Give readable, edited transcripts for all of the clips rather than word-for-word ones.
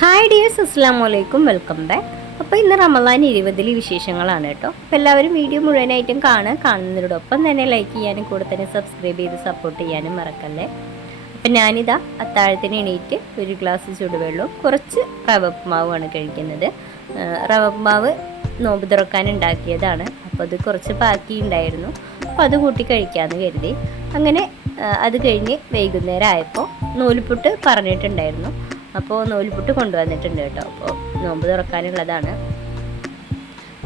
Hi dears, അസ്സാം വലൈക്കും, welcome back. അപ്പോൾ ഇന്ന് റമദാൻ 20 വിശേഷങ്ങളാണ് കേട്ടോ. അപ്പോൾ എല്ലാവരും വീഡിയോ മുഴുവനായിട്ടും കാണുന്നതിനോടൊപ്പം തന്നെ ലൈക്ക് ചെയ്യാനും കൂടെ തന്നെ സബ്സ്ക്രൈബ് ചെയ്ത് സപ്പോർട്ട് ചെയ്യാനും മറക്കല്ലേ. അപ്പം ഞാനിതാ അത്താഴത്തിന് എണീറ്റ് ഒരു ഗ്ലാസ് ചുടുവെള്ളവും കുറച്ച് റവപ്പ്മാവുമാണ് കഴിക്കുന്നത്. റവപ്പ്മാവ് നോമ്പ് തുറക്കാൻ ഉണ്ടാക്കിയതാണ്. അപ്പോൾ അത് കുറച്ച് ബാക്കി ഉണ്ടായിരുന്നു. അപ്പോൾ അത് കൂട്ടി കഴിക്കാമെന്ന് കരുതി. അങ്ങനെ അത് കഴിഞ്ഞ് വൈകുന്നേരം ആയപ്പോൾ നൂൽപുട്ട് പറഞ്ഞിട്ടുണ്ടായിരുന്നു. അപ്പോൾ നൂൽപുട്ട് കൊണ്ടുവന്നിട്ടുണ്ട് കേട്ടോ. അപ്പോൾ നോമ്പ് തുറക്കാനുള്ളതാണ്.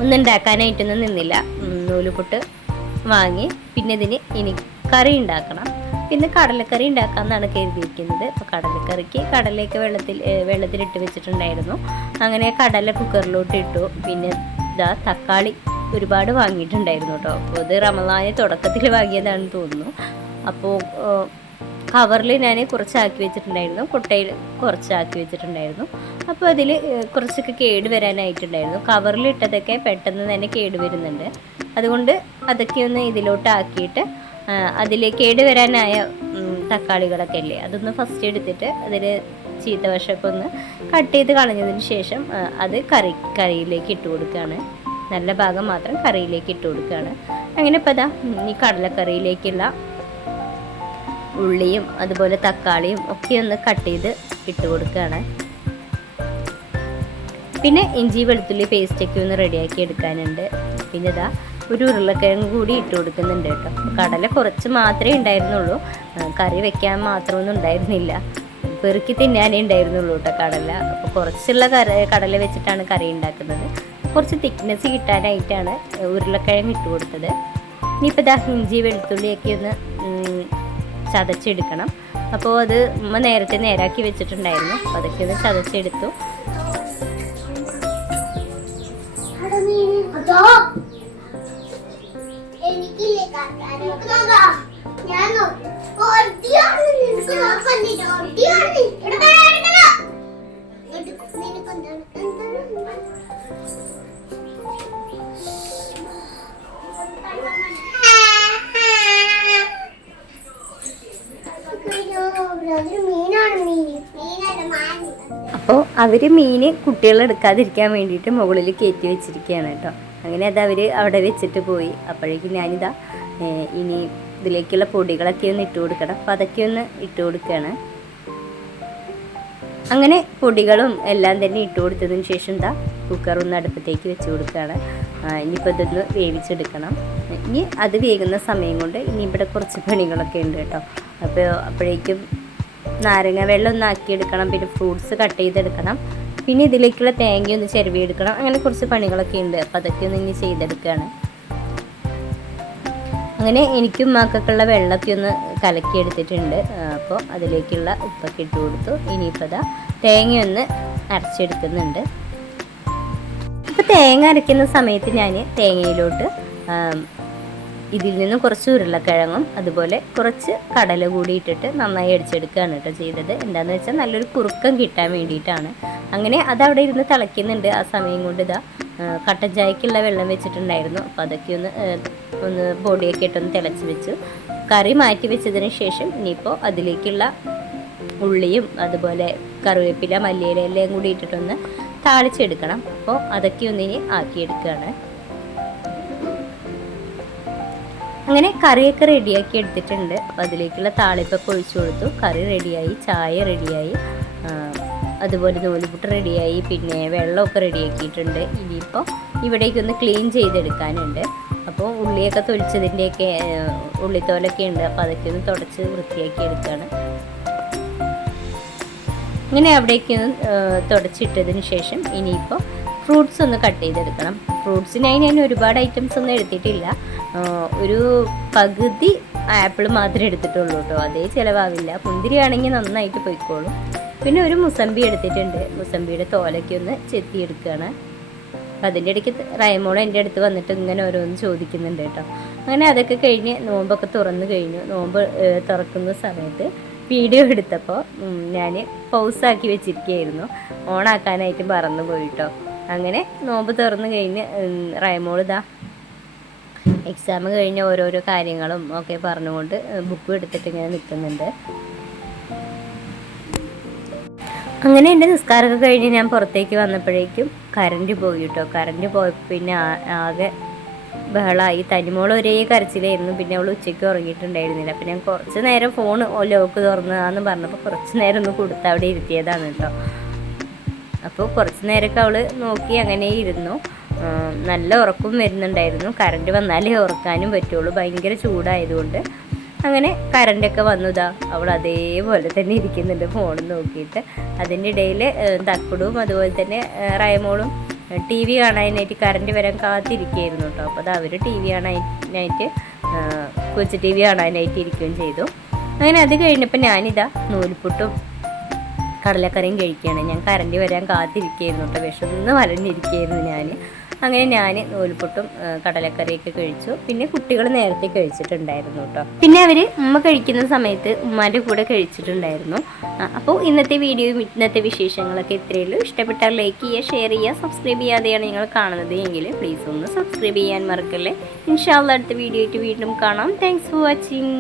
ഒന്നും ഉണ്ടാക്കാനായിട്ടൊന്നും നിന്നില്ല. നൂൽപുട്ട് വാങ്ങി പിന്നെ ഇതിന് ഇനി കറി ഉണ്ടാക്കണം. പിന്നെ കടലക്കറി ഉണ്ടാക്കാമെന്നാണ് കരുതിയിരിക്കുന്നത്. അപ്പോൾ കടലക്കറിക്ക് കടലയൊക്കെ വെള്ളത്തിലിട്ട് വെച്ചിട്ടുണ്ടായിരുന്നു. അങ്ങനെ കടല കുക്കറിലോട്ട് ഇട്ടു. പിന്നെ ഇതാ തക്കാളി ഒരുപാട് വാങ്ങിയിട്ടുണ്ടായിരുന്നു കേട്ടോ. അപ്പോൾ ഇത് റമദാന് തുടക്കത്തിൽ വാങ്ങിയതാണെന്ന് തോന്നുന്നു. അപ്പോൾ കവറിൽ ഞാൻ കുറച്ചാക്കി വെച്ചിട്ടുണ്ടായിരുന്നു, കൊട്ടയിൽ കുറച്ചാക്കി വെച്ചിട്ടുണ്ടായിരുന്നു. അപ്പോൾ അതിൽ കുറച്ചൊക്കെ കേട് വരാനായിട്ടുണ്ടായിരുന്നു. കവറിലിട്ടതൊക്കെ പെട്ടെന്ന് തന്നെ കേട് വരുന്നുണ്ട്. അതുകൊണ്ട് അതൊക്കെ ഒന്ന് ഇതിലോട്ടാക്കിയിട്ട് അതിൽ കേട് വരാനായ തക്കാളികളൊക്കെ അല്ലേ, അതൊന്ന് ഫസ്റ്റ് എടുത്തിട്ട് അതിൽ ചീത്ത വശമൊക്കെ ഒന്ന് കട്ട് ചെയ്ത് കളഞ്ഞതിന് ശേഷം അത് കറിയിലേക്ക് ഇട്ട് കൊടുക്കുകയാണ്. നല്ല ഭാഗം മാത്രം കറിയിലേക്ക് ഇട്ട് കൊടുക്കുകയാണ്. അങ്ങനെ ഇപ്പോൾ അതാ ഈ കടലക്കറിയിലേക്കുള്ള ഉള്ളിയും അതുപോലെ തക്കാളിയും ഒക്കെ ഒന്ന് കട്ട് ചെയ്ത് ഇട്ട് കൊടുക്കുകയാണ്. പിന്നെ ഇഞ്ചി വെളുത്തുള്ളി പേസ്റ്റൊക്കെ ഒന്ന് റെഡിയാക്കി എടുക്കാനുണ്ട്. പിന്നെ ഇതാ ഒരു ഉരുളക്കിഴങ്ങ് കൂടി ഇട്ട് കൊടുക്കുന്നുണ്ട് കേട്ടോ. കടല കുറച്ച് മാത്രമേ ഉണ്ടായിരുന്നുള്ളൂ, കറി വെക്കാൻ മാത്രമൊന്നും ഉണ്ടായിരുന്നില്ല. പെറുക്കി തിന്നാനേ ഉണ്ടായിരുന്നുള്ളൂ കേട്ടോ കടല. അപ്പോൾ കുറച്ചുള്ള കടല വെച്ചിട്ടാണ് കറി ഉണ്ടാക്കുന്നത്. കുറച്ച് തിക്നെസ് കിട്ടാനായിട്ടാണ് ഉരുളക്കിഴങ്ങ് ഇട്ട് കൊടുത്തത്. ഇനിയിപ്പോൾ ഇതാ ഇഞ്ചി വെളുത്തുള്ളിയൊക്കെ ഒന്ന് ചതച്ചെടുക്കണം. അപ്പോൾ അത് നേരത്തെ നേരാക്കി വെച്ചിട്ടുണ്ടായിരുന്നു. അപ്പോൾ അതൊക്കെ ഒന്ന് ചതച്ചെടുത്തു. അപ്പോൾ അവർ മീൻ കുട്ടികളെടുക്കാതിരിക്കാൻ വേണ്ടിയിട്ട് മുകളിൽ കയറ്റി വെച്ചിരിക്കുകയാണ് കേട്ടോ. അങ്ങനെ അത് അവർ അവിടെ വെച്ചിട്ട് പോയി. അപ്പോഴേക്കും ഞാനിതാ ഇനി ഇതിലേക്കുള്ള പൊടികളൊക്കെ ഒന്ന് ഇട്ട് കൊടുക്കണം. അപ്പോൾ അതൊക്കെ ഒന്ന് ഇട്ട് കൊടുക്കുകയാണ്. അങ്ങനെ പൊടികളും എല്ലാം തന്നെ ഇട്ട് കൊടുത്തതിന് ശേഷം എന്താ കുക്കറൊന്ന് അടുപ്പത്തേക്ക് വെച്ച് കൊടുക്കുകയാണ്. ഇനിയിപ്പോൾ ഇതൊന്ന് വേവിച്ചെടുക്കണം. ഇനി അത് വേകുന്ന സമയം കൊണ്ട് ഇനി ഇവിടെ കുറച്ച് പണികളൊക്കെ ഉണ്ട് കേട്ടോ. അപ്പോൾ അപ്പോഴേക്കും നാരങ്ങ വെള്ളം ഒന്ന് ആക്കിയെടുക്കണം. പിന്നെ ഫ്രൂട്ട്സ് കട്ട് ചെയ്തെടുക്കണം. പിന്നെ ഇതിലേക്കുള്ള തേങ്ങ ഒന്ന് ചിരവിയെടുക്കണം. അങ്ങനെ കുറച്ച് പണികളൊക്കെ ഉണ്ട്. അപ്പോൾ അതൊക്കെ ഒന്ന് ഇനി ചെയ്തെടുക്കുകയാണ്. അങ്ങനെ എനിക്കും മക്കൾക്കുള്ള വെള്ളമൊക്കെ ഒന്ന് കലക്കിയെടുത്തിട്ടുണ്ട്. അപ്പോൾ അതിലേക്കുള്ള ഉപ്പൊക്കെ ഇട്ട് കൊടുത്തു. ഇനിയിപ്പോൾ അതാ തേങ്ങയൊന്ന് അരച്ചെടുക്കുന്നുണ്ട്. അപ്പോൾ തേങ്ങ അരയ്ക്കുന്ന സമയത്ത് ഞാൻ തേങ്ങയിലോട്ട് ഇതിൽ നിന്ന് കുറച്ച് ഉരുളക്കിഴങ്ങും അതുപോലെ കുറച്ച് കടല കൂടി ഇട്ടിട്ട് നന്നായി അടിച്ചെടുക്കുകയാണ് കേട്ടോ ചെയ്തത്. എന്താണെന്ന് വെച്ചാൽ നല്ലൊരു കുറുക്കം കിട്ടാൻ വേണ്ടിയിട്ടാണ്. അങ്ങനെ അതവിടെ ഇരുന്ന് തിളയ്ക്കുന്നുണ്ട്. ആ സമയം കൊണ്ട് ഇതാ കട്ടൻ ചായക്കുള്ള വെള്ളം വെച്ചിട്ടുണ്ടായിരുന്നു. അപ്പോൾ അതൊക്കെ ഒന്ന് പൊടിയൊക്കെ ഇട്ടൊന്ന് തിളച്ച് വെച്ചു. കറി മാറ്റി വെച്ചതിന് ശേഷം ഇനിയിപ്പോൾ അതിലേക്കുള്ള ഉള്ളിയും അതുപോലെ കറിവേപ്പില മല്ലിയില എല്ലാം കൂടി ഇട്ടിട്ടൊന്ന് താളിച്ചെടുക്കണം. അപ്പോൾ അതൊക്കെ ഒന്നിനി ആക്കിയെടുക്കുകയാണ്. അങ്ങനെ കറിയൊക്കെ റെഡിയാക്കി എടുത്തിട്ടുണ്ട്. അപ്പോൾ അതിലേക്കുള്ള താളിപ്പൊക്കെ ഒഴിച്ചു കൊടുത്തു. കറി റെഡിയായി, ചായ റെഡിയായി, അതുപോലെ നൂലുപുട്ട് റെഡിയായി, പിന്നെ വെള്ളമൊക്കെ റെഡിയാക്കിയിട്ടുണ്ട്. ഇനിയിപ്പോൾ ഇവിടേക്കൊന്ന് ക്ലീൻ ചെയ്തെടുക്കാനുണ്ട്. അപ്പോൾ ഉള്ളിയൊക്കെ തൊലിച്ചതിൻ്റെയൊക്കെ ഉള്ളിത്തോലൊക്കെ ഉണ്ട്. അപ്പോൾ അതൊക്കെ ഒന്ന് തുടച്ച് വൃത്തിയാക്കി എടുക്കുകയാണ്. ഇങ്ങനെ അവിടേക്കൊന്ന് തുടച്ചിട്ടതിന് ശേഷം ഇനിയിപ്പോൾ ഫ്രൂട്ട്സ് ഒന്ന് കട്ട് ചെയ്തെടുക്കണം. ഫ്രൂട്ട്സിനായി ഞാൻ ഒരുപാട് ഐറ്റംസ് ഒന്നും എടുത്തിട്ടില്ല. ഒരു പകുതി ആപ്പിൾ മാത്രമേ എടുത്തിട്ടുള്ളൂ കേട്ടോ. അതേ ചിലവാവില്ല. മുന്തിരി ആണെങ്കിൽ നന്നായിട്ട് പോയിക്കോളും. പിന്നെ ഒരു മുസമ്പി എടുത്തിട്ടുണ്ട്. മുസമ്പിയുടെ തോലൊക്കെ ഒന്ന് ചെത്തിയെടുക്കുകയാണ്. അപ്പം അതിൻ്റെ ഇടയ്ക്ക് റൈമോൾ എൻ്റെ അടുത്ത് വന്നിട്ട് ഇങ്ങനെ ഓരോന്ന് ചോദിക്കുന്നുണ്ട് കേട്ടോ. അങ്ങനെ അതൊക്കെ കഴിഞ്ഞ് നോമ്പൊക്കെ തുറന്നു കഴിഞ്ഞു. നോമ്പ് തുറക്കുന്ന സമയത്ത് വീഡിയോ എടുത്തപ്പോൾ ഞാൻ പൗസാക്കി വെച്ചിരിക്കുകയായിരുന്നു. ഓണാക്കാനായിട്ട് മറന്നു പോയിട്ടോ. അങ്ങനെ നോമ്പ് തുറന്നു കഴിഞ്ഞ് റൈമോൾ ഇതാ എക്സാം കഴിഞ്ഞ ഓരോരോ കാര്യങ്ങളും ഒക്കെ പറഞ്ഞുകൊണ്ട് ബുക്കും എടുത്തിട്ട് ഇങ്ങനെ നിൽക്കുന്നുണ്ട്. അങ്ങനെ എൻ്റെ നിസ്കാരമൊക്കെ കഴിഞ്ഞ് ഞാൻ പുറത്തേക്ക് വന്നപ്പോഴേക്കും കറണ്ട് പോയി കേട്ടോ. കറണ്ട് പോയപ്പോൾ പിന്നെ ആകെ ബഹളമായി. തനിമോൾ ഒരേ കരച്ചിലായിരുന്നു. പിന്നെ അവൾ ഉച്ചയ്ക്ക് ഉറങ്ങിയിട്ടുണ്ടായിരുന്നില്ല. അപ്പം ഞാൻ കുറച്ച് നേരം ഫോൺ ലോക്ക് തുറന്നതാന്ന് പറഞ്ഞപ്പോൾ കുറച്ച് നേരം ഒന്ന് കൊടുത്ത് അവിടെ ഇരുത്തിയതാണ് കേട്ടോ. അപ്പോൾ കുറച്ച് നേരമൊക്കെ അവൾ നോക്കി അങ്ങനെ ഇരുന്നു. നല്ല ഉറക്കം വരുന്നുണ്ടായിരുന്നു. കറണ്ട് വന്നാലേ ഉറക്കാനും പറ്റുള്ളൂ, ഭയങ്കര ചൂടായതുകൊണ്ട്. അങ്ങനെ കറണ്ടൊക്കെ വന്നതാ, അവൾ അതേപോലെ തന്നെ ഇരിക്കുന്നുണ്ട് ഫോൺ നോക്കിയിട്ട്. അതിൻ്റെ ഇടയിൽ തക്കുടും അതുപോലെ തന്നെ റയമോളും TV കാണാനായിട്ട് കറണ്ട് വരാൻ കാത്തിരിക്കുകയായിരുന്നു കേട്ടോ. അപ്പോൾ അത് അവർ TV കാണാനായിട്ട് കൊച്ചു TV കാണാനായിട്ട് ഇരിക്കുകയും ചെയ്തു. അങ്ങനെ അത് കഴിഞ്ഞപ്പോൾ ഞാനിതാ നൂൽപുട്ടും കടലക്കറിയും കഴിക്കുകയാണ്. ഞാൻ കറണ്ട് വരാൻ കാത്തിരിക്കുകയായിരുന്നു കേട്ടോ. വിശന്ന് വലഞ്ഞിരിക്കുകയായിരുന്നു ഞാൻ. അങ്ങനെ ഞാൻ നൂൽപുട്ടും കടലക്കറിയൊക്കെ കഴിച്ചു. പിന്നെ കുട്ടികൾ നേരത്തെ കഴിച്ചിട്ടുണ്ടായിരുന്നു കേട്ടോ. പിന്നെ അവർ ഉമ്മ കഴിക്കുന്ന സമയത്ത് ഉമ്മാൻ്റെ കൂടെ കഴിച്ചിട്ടുണ്ടായിരുന്നു. അപ്പോൾ ഇന്നത്തെ വീഡിയോയും ഇന്നത്തെ വിശേഷങ്ങളൊക്കെ ഇത്രയേ ഉള്ളൂ. ഇഷ്ടപ്പെട്ടാൽ ലൈക്ക് ചെയ്യുക, ഷെയർ ചെയ്യുക. സബ്സ്ക്രൈബ് ചെയ്യാതെയാണ് നിങ്ങൾ കാണുന്നത് എങ്കിൽ പ്ലീസ് ഒന്ന് സബ്സ്ക്രൈബ് ചെയ്യാൻ മറക്കല്ലേ. ഇൻഷാ അല്ലാഹ് അടുത്ത വീഡിയോ ആയിട്ട് വീണ്ടും കാണാം. Thanks for watching.